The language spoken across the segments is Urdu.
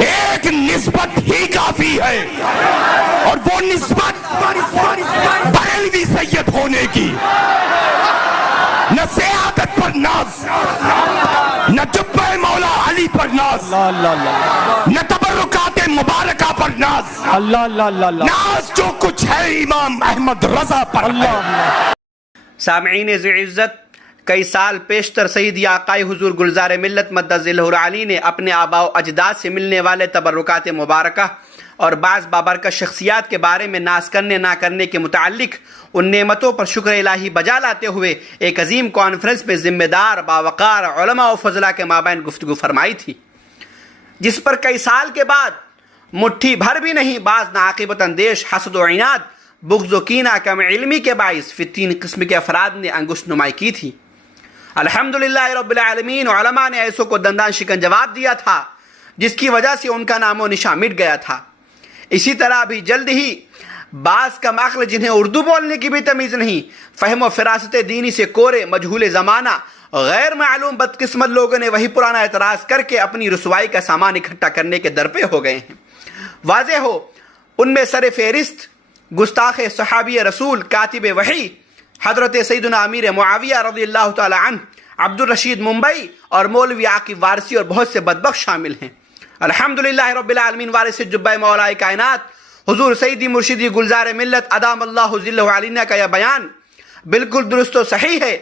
ایک نسبت ہی کافی ہے، اور وہ نسبت بریلوی سید ہونے کی، نہ سیادت پر ناز، نہ جبہ مولا علی پر ناز، نہ تبرکات مبارکہ پر ناز، ناز جو کچھ ہے امام احمد رضا پر ہے۔ سامعین ذی عزت، کئی سال پیشتر سیدی آقائے حضور گلزار ملت مدد ذلہ العالی نے اپنے آباء و اجداد سے ملنے والے تبرکات مبارکہ اور بعض بابرکت شخصیات کے بارے میں ناز کرنے نہ کرنے کے متعلق ان نعمتوں پر شکر الہی بجا لاتے ہوئے ایک عظیم کانفرنس میں ذمہ دار باوقار علماء و فضلاء کے مابین گفتگو فرمائی تھی، جس پر کئی سال کے بعد مٹھی بھر بھی نہیں بعض ناعاقبت اندیش، حسد و عناد، بغض و کینہ، کم علمی کے باعث پھر 3 قسم کے افراد نے انگشت نمائی کی تھی۔ الحمدللہ رب العالمین، علماء نے ایسوں کو دندان شکن جواب دیا تھا جس کی وجہ سے ان کا نام و نشان مٹ گیا تھا۔ اسی طرح بھی جلد ہی بعض کم عقل جنہیں اردو بولنے کی بھی تمیز نہیں، فہم و فراست دینی سے کورے، مجہول زمانہ، غیر معلوم بدقسمت لوگوں نے وہی پرانا اعتراض کر کے اپنی رسوائی کا سامان اکٹھا کرنے کے در پہ ہو گئے ہیں۔ واضح ہو ان میں سر فہرست گستاخ صحابی رسول کاتب وحی حضرت سیدنا امیر معاویہ رضی اللہ تعالی عنہ، عبد الرشید ممبئی اور مولوی عاقب وارثی اور بہت سے بدبخت شامل ہیں۔ الحمدللہ رب العالمین، وارث جبہ مولا کائنات حضور سیدی مرشدی گلزار ملت ادام اللہ ذلہ علیہ کا یہ بیان بالکل درست و صحیح ہے۔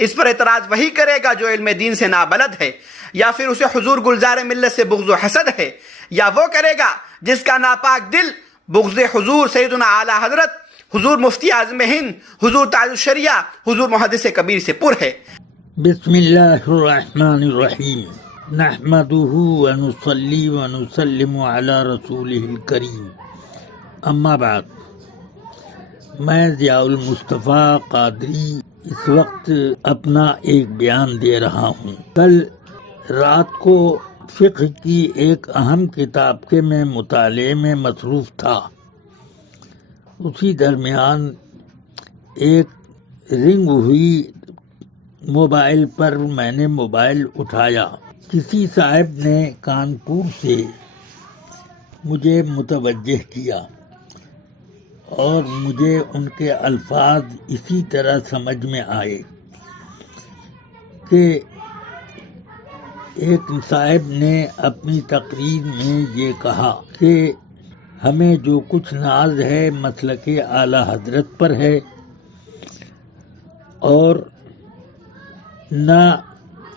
اس پر اعتراض وہی کرے گا جو علم دین سے نابلد ہے، یا پھر اسے حضور گلزار ملت سے بغض و حسد ہے، یا وہ کرے گا جس کا ناپاک دل بغض حضور سیدنا اعلی حضرت حضور مفتی اعظم ہند، حضور تاج الشریعہ، حضور محدث کبیر سے پر ہے۔ بسم اللہ الرحمن الرحیم، نحمده ونصلی ونسلم علی رسولہ الکریم، اما بعد۔ میں ضیاء المصطفیٰ قادری اس وقت اپنا ایک بیان دے رہا ہوں۔ کل رات کو فقہ کی ایک اہم کتاب کے میں مطالعے میں مصروف تھا۔ اسی درمیان ایک رنگ ہوئی موبائل پر میں نے موبائل اٹھایا، کسی صاحب نے کانپور سے مجھے متوجہ کیا اور مجھے ان کے الفاظ اسی طرح سمجھ میں آئے کہ ایک صاحب نے اپنی تقریر میں یہ کہا کہ ہمیں جو کچھ ناز ہے مسلک اعلی حضرت پر ہے، اور نہ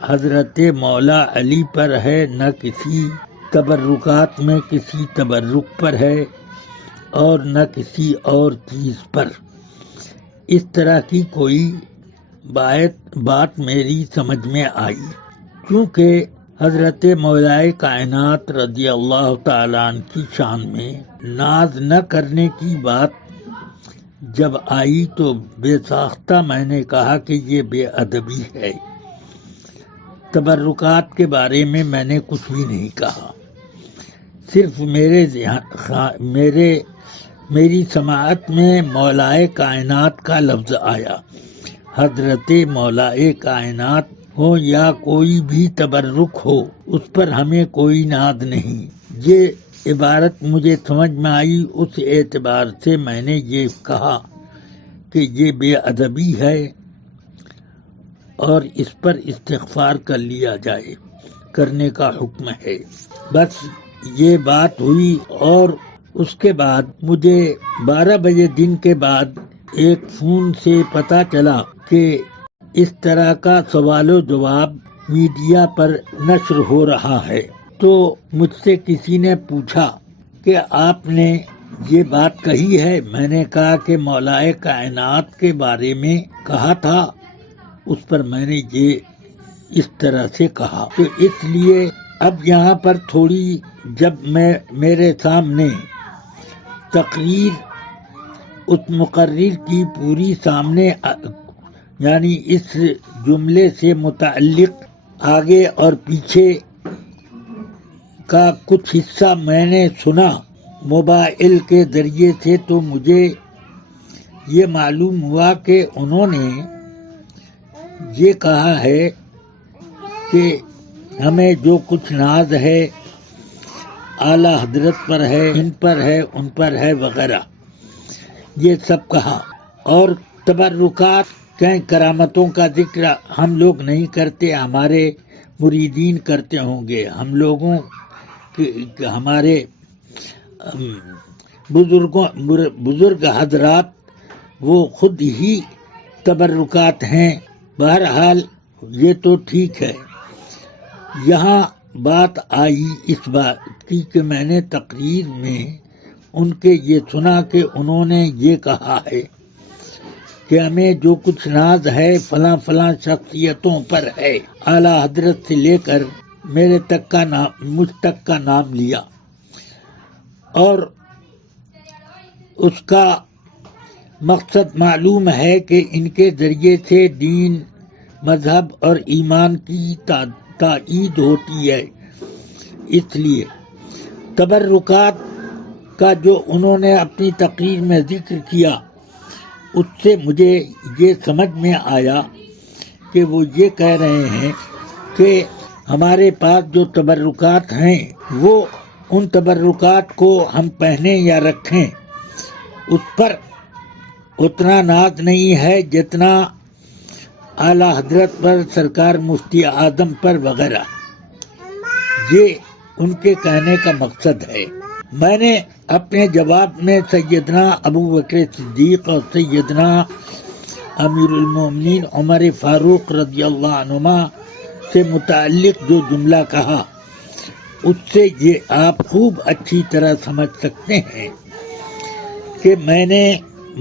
حضرت مولا علی پر ہے، نہ کسی تبرکات میں کسی تبرک پر ہے، اور نہ کسی اور چیز پر۔ اس طرح کی کوئی بات میری سمجھ میں آئی، کیونکہ حضرت مولا کائنات رضی اللہ تعالیٰ عنہ کی شان میں ناز نہ کرنے کی بات جب آئی تو بے ساختہ میں نے کہا کہ یہ بے ادبی ہے۔ تبرکات کے بارے میں میں نے کچھ بھی نہیں کہا، صرف میری سماعت میں مولا کائنات کا لفظ آیا۔ حضرت مولا کائنات ہو یا کوئی بھی تبرک ہو، اس پر ہمیں کوئی ناز نہیں۔ یہ عبارت مجھے سمجھ میں آئی، اس اعتبار سے میں نے یہ کہا کہ یہ بے ادبی ہے اور اس پر استغفار کر لیا جائے، کرنے کا حکم ہے۔ بس یہ بات ہوئی، اور اس کے بعد مجھے 12 بجے دن کے بعد ایک فون سے پتہ چلا کہ اس طرح کا سوال و جواب میڈیا پر نشر ہو رہا ہے۔ تو مجھ سے کسی نے پوچھا کہ آپ نے یہ بات کہی ہے؟ میں نے کہا کہ مولا کائنات کے بارے میں کہا تھا، اس پر میں نے یہ اس طرح سے کہا۔ تو اس لیے اب یہاں پر تھوڑی جب میرے سامنے تقریر اس مقرر کی پوری سامنے، یعنی اس جملے سے متعلق آگے اور پیچھے کا کچھ حصہ میں نے سنا موبائل کے ذریعے سے، تو مجھے یہ معلوم ہوا کہ انہوں نے یہ کہا ہے کہ ہمیں جو کچھ ناز ہے اعلیٰ حضرت پر ہے، ان پر ہے، ان پر ہے وغیرہ، یہ سب کہا۔ اور تبرکات کہیں کرامتوں کا ذکر ہم لوگ نہیں کرتے، ہمارے مریدین کرتے ہوں گے، ہم لوگوں ہمارے بزرگ حضرات وہ خود ہی تبرکات ہیں۔ بہرحال یہ تو ٹھیک ہے۔ یہاں بات آئی اس بات کی کہ میں نے تقریر میں ان کے یہ سنا کہ انہوں نے یہ کہا ہے کہ ہمیں جو کچھ ناز ہے فلاں فلاں شخصیتوں پر ہے، اعلیٰ حضرت سے لے کر میرے تک کا نام، مجھ تک کا نام لیا، اور اس کا مقصد معلوم ہے کہ ان کے ذریعے سے دین، مذہب اور ایمان کی تائید ہوتی ہے۔ اس لیے تبرکات کا جو انہوں نے اپنی تقریر میں ذکر کیا، اس سے مجھے یہ سمجھ میں آیا کہ وہ یہ کہہ رہے ہیں کہ ہمارے پاس جو تبرکات ہیں وہ ان تبرکات کو ہم پہنیں یا رکھیں، اس پر اتنا ناز نہیں ہے جتنا اعلیٰ حضرت پر، سرکار مفتی اعظم پر وغیرہ۔ یہ ان کے کہنے کا مقصد ہے۔ میں نے اپنے جواب میں سیدنا ابو بکر صدیق اور سیدنا امیر المومنین عمر فاروق رضی اللہ عنہما سے متعلق جو جملہ کہا، اس سے یہ آپ خوب اچھی طرح سمجھ سکتے ہیں کہ میں نے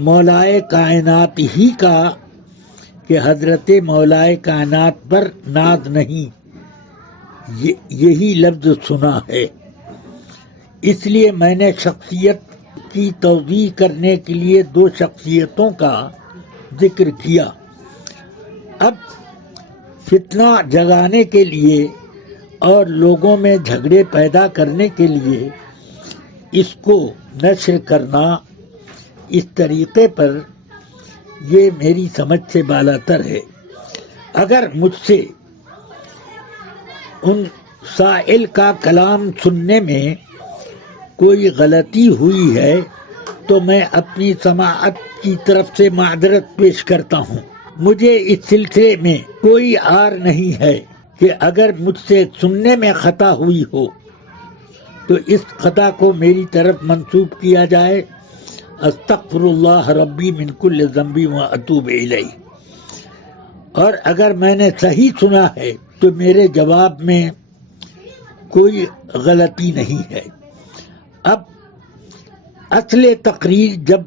مولائے کائنات ہی کا کہ حضرت مولائے کائنات پر ناز نہیں، یہی لفظ سنا ہے۔ اس لیے میں نے شخصیت کی توضیح کرنے کے لیے دو شخصیتوں کا ذکر کیا۔ اب فتنہ جگانے کے لیے اور لوگوں میں جھگڑے پیدا کرنے کے لیے اس کو نشر کرنا اس طریقے پر، یہ میری سمجھ سے بالاتر ہے۔ اگر مجھ سے ان سائل کا کلام سننے میں کوئی غلطی ہوئی ہے تو میں اپنی سماعت کی طرف سے معذرت پیش کرتا ہوں۔ مجھے اس سلسلے میں کوئی عار نہیں ہے کہ اگر مجھ سے سننے میں خطا ہوئی ہو تو اس خطا کو میری طرف منسوب کیا جائے۔ استغفر اللہ ربی من کل ذنب و اتوب الیہ۔ اور اگر میں نے صحیح سنا ہے تو میرے جواب میں کوئی غلطی نہیں ہے۔ اب اصل تقریر جب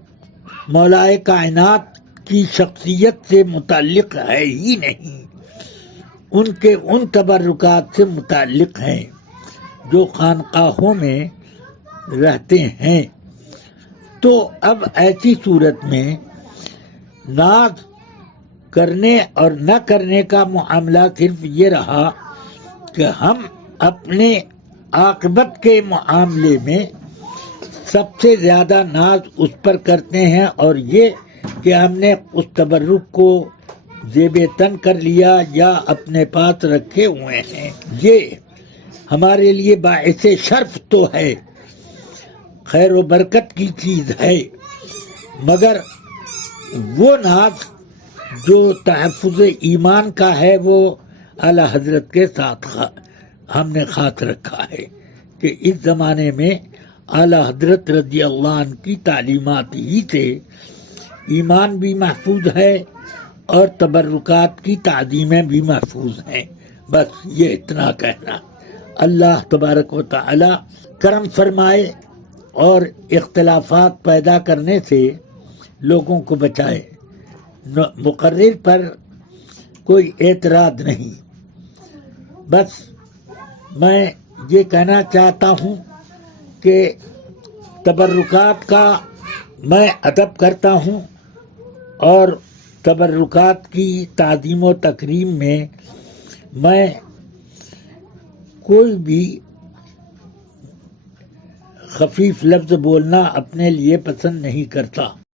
مولائے کائنات کی شخصیت سے متعلق ہے ہی نہیں، ان کے ان تبرکات سے متعلق ہیں جو خانقاہوں میں رہتے ہیں، تو اب ایسی صورت میں ناز کرنے اور نہ کرنے کا معاملہ صرف یہ رہا کہ ہم اپنے عاقبت کے معاملے میں سب سے زیادہ ناز اس پر کرتے ہیں، اور یہ کہ ہم نے اس تبرک کو زیب تن کر لیا یا اپنے پاس رکھے ہوئے ہیں، یہ ہمارے لیے باعث شرف تو ہے، خیر و برکت کی چیز ہے، مگر وہ ناز جو تحفظ ایمان کا ہے وہ اعلیٰ حضرت کے ساتھ ہم نے خاص رکھا ہے کہ اس زمانے میں اعلیٰ حضرت رضی اللہ عنہ کی تعلیمات ہی سے ایمان بھی محفوظ ہے اور تبرکات کی تعظیمیں بھی محفوظ ہیں۔ بس یہ اتنا کہنا۔ اللہ تبارک و تعالی کرم فرمائے اور اختلافات پیدا کرنے سے لوگوں کو بچائے۔ مقرر پر کوئی اعتراض نہیں، بس میں یہ کہنا چاہتا ہوں کہ تبرکات کا میں ادب کرتا ہوں، اور تبرکات کی تعظیم و تکریم میں کوئی بھی خفیف لفظ بولنا اپنے لیے پسند نہیں کرتا۔